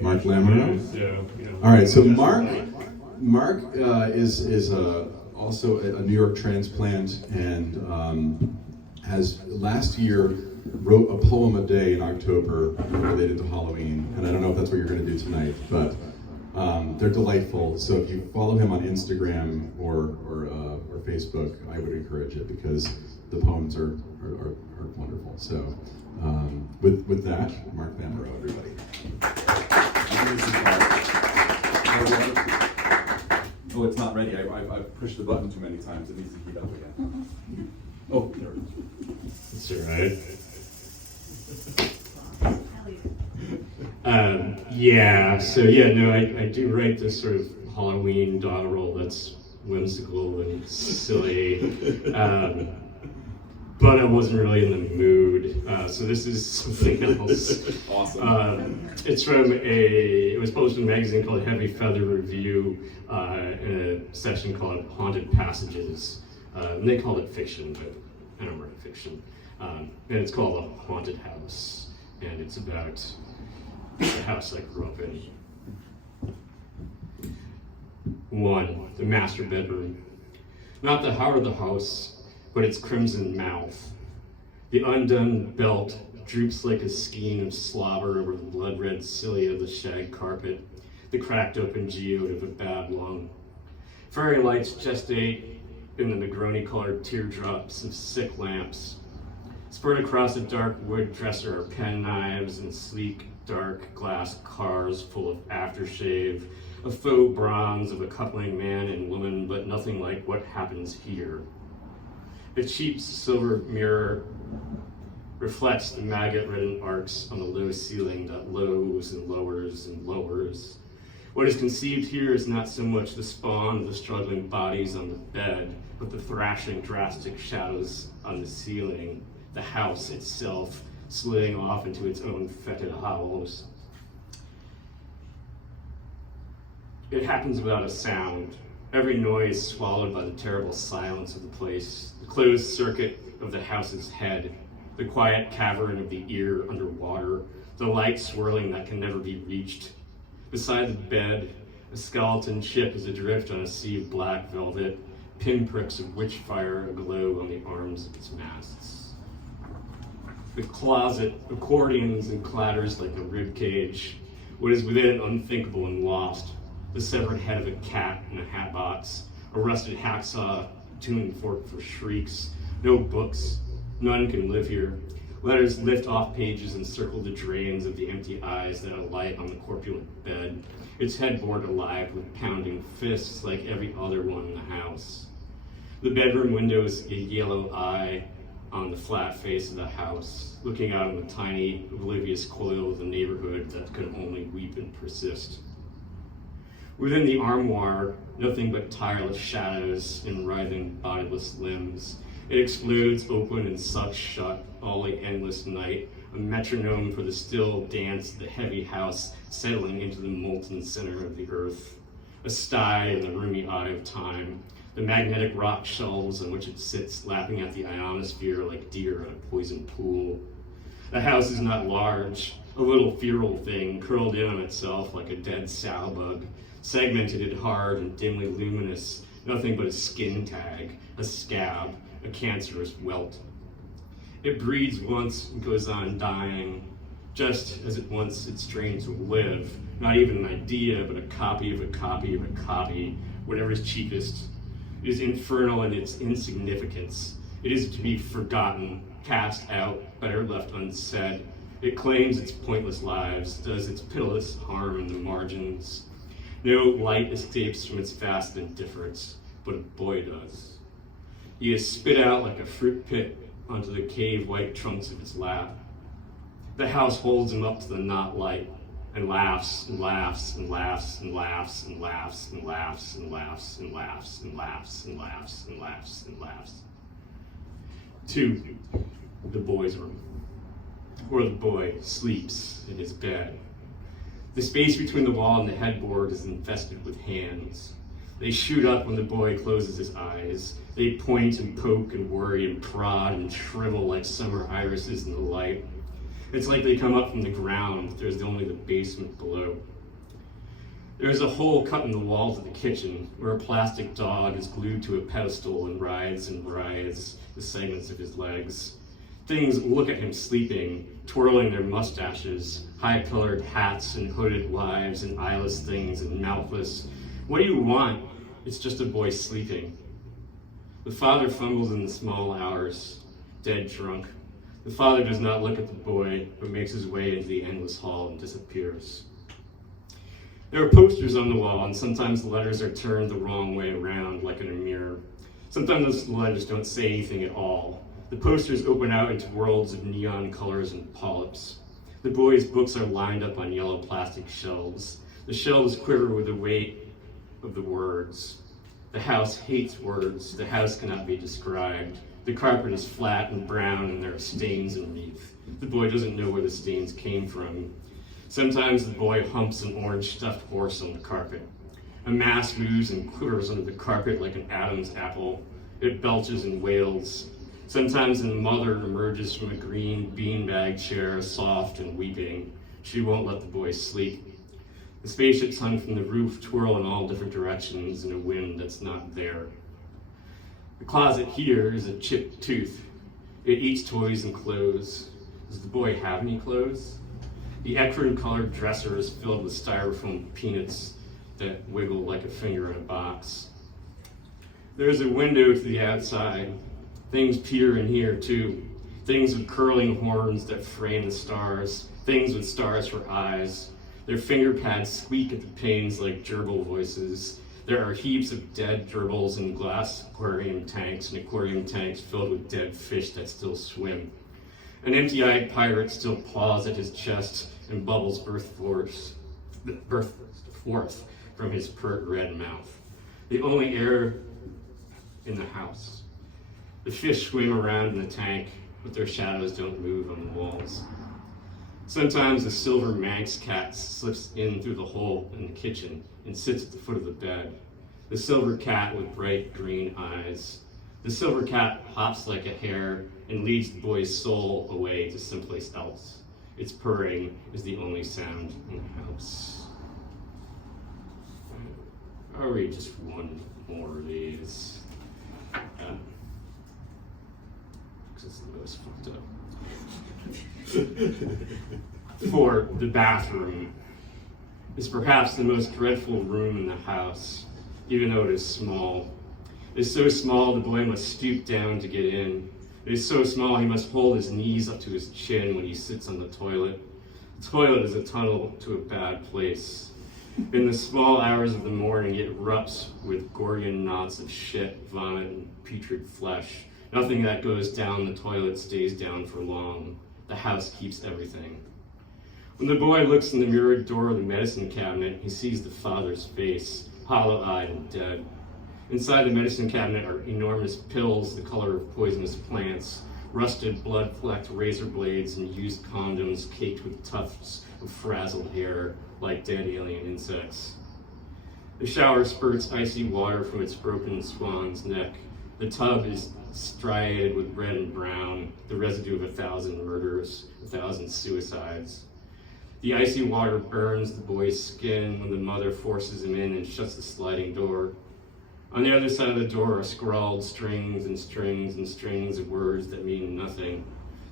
Mark Lamoreaux. So, All right, so Mark is also a New York transplant and has last year wrote a poem a day in October related to Halloween, and I don't know if that's what you're going to do tonight, but they're delightful. So if you follow him on Instagram or Facebook, I would encourage it because the poems are wonderful. So with that, Mark Lamoreaux, everybody. Oh, it's not ready. I've pushed the button too many times. It needs to heat up again. Oh, there it is. it's all right. I do write this sort of Halloween doggerel that's whimsical and silly, but I wasn't really in the mood, so this is something else. Awesome. It's from it was posted in a magazine called Heavy Feather Review in a section called Haunted Passages, and they called it fiction, but I don't write fiction, and it's called A Haunted House, and it's about the house I grew up in. 1. The master bedroom. Not the heart of the house, but its crimson mouth. The undone belt droops like a skein of slobber over the blood-red cilia of the shag carpet, the cracked open geode of a bad lung. Fairy lights gestate in the Negroni-colored teardrops of sick lamps. Spread across a dark wood dresser are pen knives and sleek, dark glass cars full of aftershave, a faux bronze of a coupling man and woman, but nothing like what happens here. A cheap silver mirror reflects the maggot-ridden arcs on the low ceiling that lows and lowers and lowers. What is conceived here is not so much the spawn of the struggling bodies on the bed, but the thrashing, drastic shadows on the ceiling, the house itself sliding off into its own fetid hollows. It happens without a sound, every noise swallowed by the terrible silence of the place, the closed circuit of the house's head, the quiet cavern of the ear underwater, the light swirling that can never be reached. Beside the bed, a skeleton ship is adrift on a sea of black velvet, pinpricks of witch fire aglow on the arms of its masts. The closet accordions and clatters like a rib cage. What is within unthinkable and lost. The severed head of a cat in a hat box, a rusted hacksaw, tuning fork for shrieks. No books, none can live here. Letters lift off pages and circle the drains of the empty eyes that alight on the corpulent bed, its headboard alive with pounding fists like every other one in the house. The bedroom window is a yellow eye on the flat face of the house, looking out on the tiny, oblivious coil of the neighborhood that could only weep and persist. Within the armoire, nothing but tireless shadows and writhing, bodiless limbs. It explodes open and sucks shut all the endless night, a metronome for the still dance of the heavy house settling into the molten center of the earth. A sty in the roomy eye of time, the magnetic rock shelves on which it sits lapping at the ionosphere like deer in a poisoned pool. The house is not large, a little feral thing curled in on itself like a dead sow bug, segmented and hard and dimly luminous, nothing but a skin tag, a scab, a cancerous welt. It breeds once and goes on dying, just as it wants its strain to live, not even an idea, but a copy of a copy of a copy, whatever is cheapest. It is infernal in its insignificance. It is to be forgotten, cast out, better left unsaid. It claims its pointless lives, does its pitiless harm in the margins. No light escapes from its vast indifference, but a boy does. He is spit out like a fruit pit onto the cave-white trunks of its lap. The house holds him up to the not light and laughs and laughs and laughs and laughs and laughs and laughs and laughs and laughs and laughs and laughs and laughs and laughs. 2, the boy's room, where the boy sleeps in his bed. The space between the wall and the headboard is infested with hands. They shoot up when the boy closes his eyes. They point and poke and worry and prod and shrivel like summer irises in the light. It's like they come up from the ground. There's only the basement below. There's a hole cut in the walls of the kitchen where a plastic dog is glued to a pedestal and rides the segments of his legs. Things look at him sleeping, twirling their mustaches, high-colored hats and hooded wives and eyeless things and mouthless. What do you want? It's just a boy sleeping. The father fumbles in the small hours, dead drunk. The father does not look at the boy, but makes his way into the endless hall and disappears. There are posters on the wall, and sometimes the letters are turned the wrong way around, like in a mirror. Sometimes the letters don't say anything at all. The posters open out into worlds of neon colors and polyps. The boys' books are lined up on yellow plastic shelves. The shelves quiver with the weight of the words. The house hates words. The house cannot be described. The carpet is flat and brown, and there are stains underneath. The boy doesn't know where the stains came from. Sometimes the boy humps an orange stuffed horse on the carpet. A mass moves and quivers under the carpet like an Adam's apple. It belches and wails. Sometimes the mother emerges from a green beanbag chair, soft and weeping. She won't let the boy sleep. The spaceships hung from the roof twirl in all different directions in a wind that's not there. The closet here is a chipped tooth. It eats toys and clothes. Does the boy have any clothes? The ecru-colored dresser is filled with styrofoam peanuts that wiggle like a finger in a box. There's a window to the outside. Things peer in here too. Things with curling horns that frame the stars. Things with stars for eyes. Their finger pads squeak at the panes like gerbil voices. There are heaps of dead gerbils in glass aquarium tanks, and aquarium tanks filled with dead fish that still swim. An empty-eyed pirate still paws at his chest and bubbles burst forth from his pert red mouth. The only air in the house. The fish swim around in the tank, but their shadows don't move on the walls. Sometimes a silver Manx cat slips in through the hole in the kitchen and sits at the foot of the bed. The silver cat with bright green eyes. The silver cat hops like a hare and leads the boy's soul away to someplace else. Its purring is the only sound in the house. I'll read just one more of these. Because it's the most fucked up. For the bathroom is perhaps the most dreadful room in the house, even though it is small. It is so small the boy must stoop down to get in. It is so small he must hold his knees up to his chin when he sits on the toilet. The toilet is a tunnel to a bad place. In the small hours of the morning, it erupts with Gordian knots of shit, vomit, and putrid flesh. Nothing that goes down the toilet stays down for long. The house keeps everything. When the boy looks in the mirrored door of the medicine cabinet, he sees the father's face, hollow-eyed and dead. Inside the medicine cabinet are enormous pills the color of poisonous plants, rusted blood-flecked razor blades, and used condoms caked with tufts of frazzled hair like dead alien insects. The shower spurts icy water from its broken swan's neck. The tub is striated with red and brown, the residue of 1,000 murders, 1,000 suicides. The icy water burns the boy's skin when the mother forces him in and shuts the sliding door. On the other side of the door are scrawled strings and strings and strings of words that mean nothing.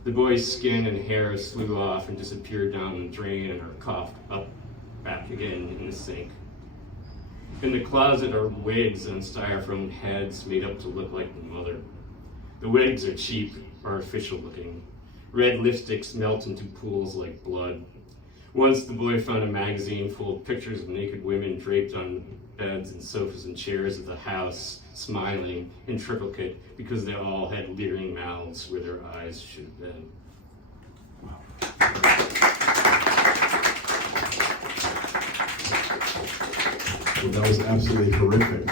The boy's skin and hair flew off and disappeared down the drain and are coughed up back again in the sink. In the closet are wigs and styrofoam heads made up to look like the mother. The wigs are cheap, artificial looking. Red lipsticks melt into pools like blood. Once the boy found a magazine full of pictures of naked women draped on beds and sofas and chairs of the house, smiling in triplicate because they all had leering mouths where their eyes should have been. Well, that was absolutely horrific.